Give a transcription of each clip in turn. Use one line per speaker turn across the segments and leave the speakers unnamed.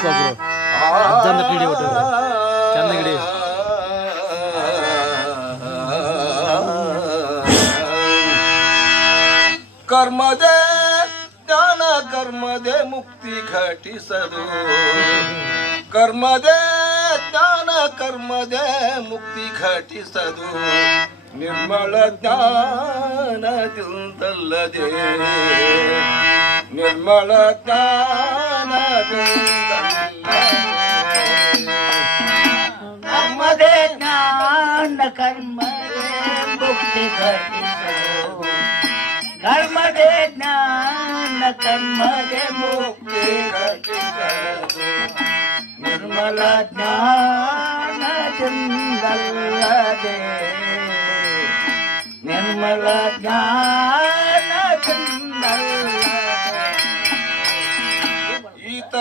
ಹಿಡಿಬೇಕು ಒಬ್ರು ಅಜ್ಜನ ಹಿಡಿ ಒಟ್ಟು. ಚಂದ ಹಿಡಿ.
ಕರ್ಮದೇ, ಜ್ಞಾನ ಕರ್ಮದೇ ಮುಕ್ತಿ ಘಟಿಸದು. ಕರ್ಮದೇ, ಜ್ಞಾನ ಕರ್ಮದೇ ಮುಕ್ತಿ ಘಟಿಸದು. ನಿರ್ಮಲ ಜ್ಞಾನದಿಂದಲ್ಲದೆ ನಿರ್ಮಲ ಜ್ಞಾನದಿಂದಲ್ಲದೆ
ನಮ್ಮದೇ ಜ್ಞಾನ ಕರ್ಮದೇ ಮುಕ್ತಿ ಘಟಿಸಲು ಕರ್ಮದೇ ಜ್ಞಾನ ಕರ್ಮದೇ ಮುಕ್ತಿ ಘಟಿಸಲು ನಿರ್ಮಲ ಜ್ಞಾನದಿಂದಲ್ಲದೆ ನಿರ್ಮಲ ಜ್ಞಾನದಿಂದಲ್ಲದೆ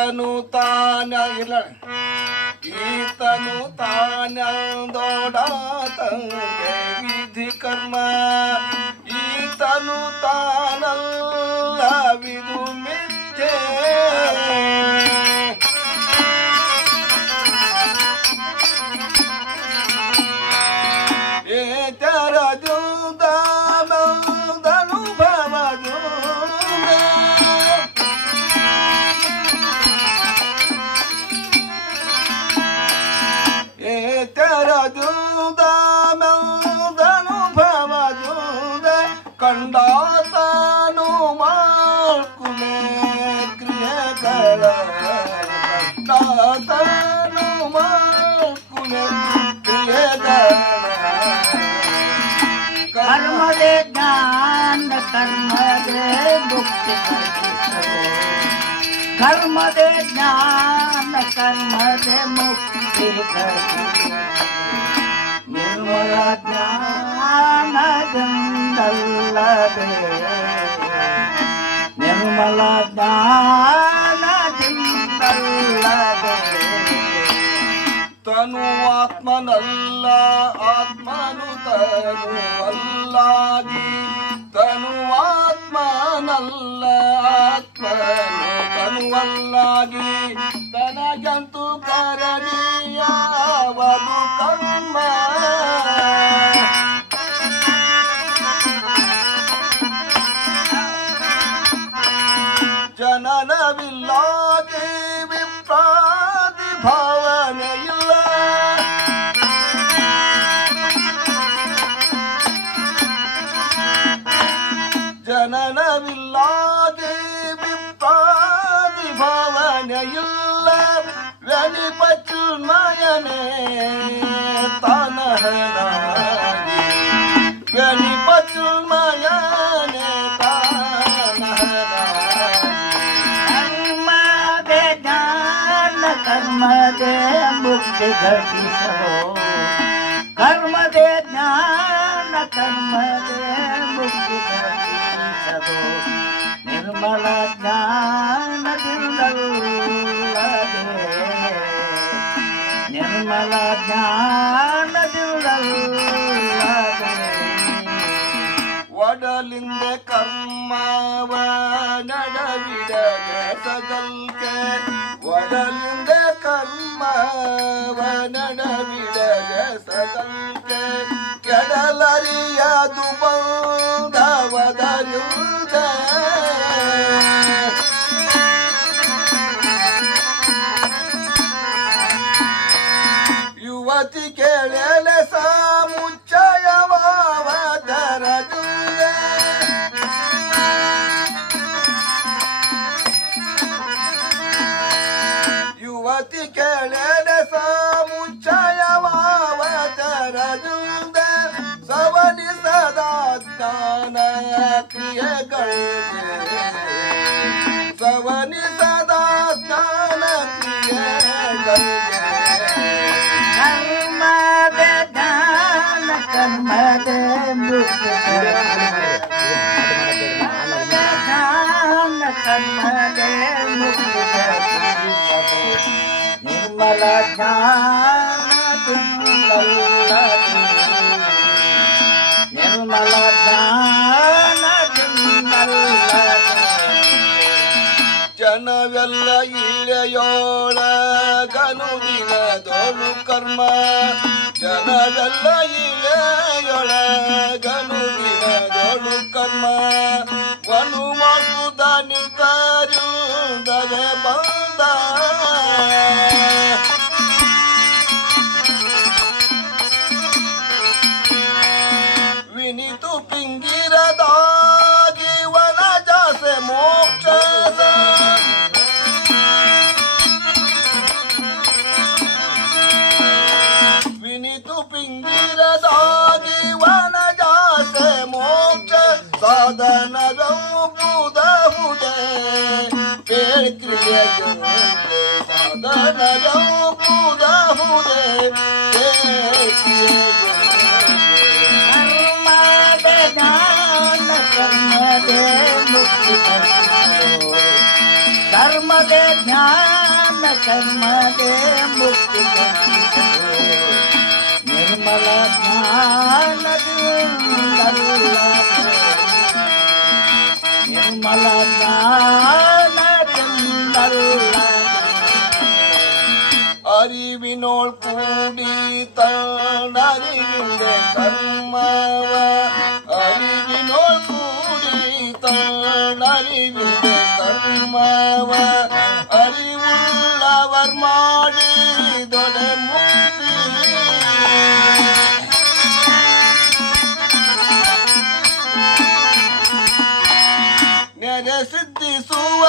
ಈತನು ತಾನ ಇಲ್ಲ. ಈತನು ತಾನಂದೋಡಾತಂಗೆ ವಿಧಿ ಕರ್ಮ. ಈತನು ತಾನಲ್ಲ ವಿದು பவஜூத மெல்தனு பவஜூத கண்டாத்தானு மார்க்குமே கிரியகல கண்டாத்தானு
மார்க்குமே கிரியகல கர்மதே தான கர்மதே முக்தி ಜ್ಞಾನ ಕರ್ಮದೇ ಮುಕ್ತಿ ಘಟಿಸಲು ನಿರ್ಮಲ ಜ್ಞಾನದಿಂದಲ್ಲದೆ ನಿರ್ಮಲ ಜ್ಞಾನದಿಂದಲ್ಲದೆ
ತನು ಆತ್ಮನಲ್ಲ ಆತ್ಮನು ತನು ತನು ಆತ್ಮನಲ್ಲ ಆತ್ಮನು ತನುವಲ್ಲಾಗಿ ತನಗಂತೂ ಕರಣಿಯಾವದು இல்லர் வெளி பற்று மயனே தனகராடி
வெளி பற்று மயனே कर्म दे मुक्ति घटी सरो कर्म दे ज्ञान कर्म दे मुक्ति
ಒಡಲಿಂದ ಕರ್ಮವ ನಡವಿಡದೆ ಸಗಲ್ಕೆ ಒಡಲಿಂದ ಕರ್ಮವ ನಡವಿಡದೆ ಸಗಲ್ಕೆ ಕೆಡಲರಿಯದು ಬಂದವದರುದ ಯುವತಿ ಕೇಳಲೆ ಸಾಮುಚ್ಚಯವಾವ ती केलेले सामुच्या या वावत रजून दे सवनी सदा ज्ञान
क्रिय कळते सवनी सदा ಜ್ಞಾನ ಕರ್ಮದೇ ಮುಕ್ತಿ ನಿರ್ಮಲ ಜ್ಞಾನದಿಂದಲ್ಲದೆ ನಿರ್ಮಲ ಜ್ಞಾನದಿಂದಲ್ಲದೆ
ಜನ ಜನವೆಲ್ಲ ಇಳೆಯೋಳ ಗನುದಿನದೊಳು ಕರ್ಮ ಜನವೆಲ್ಲ ಕರ್ಮ जीवन
जा त मोकबु देत्रो बुधे कर्म् कमदे मुम कान कमदे मु நிர்மல நிர்மல அறிவினோள்
கூடி தான் அறிவிந்த கர்மவ அறிவினோள் கூடி தான் அறிவிந்த கர்மவ. அறிவுள்ளவர் மாடு தொடர்பு ಸಿದ್ಧಿಸುವ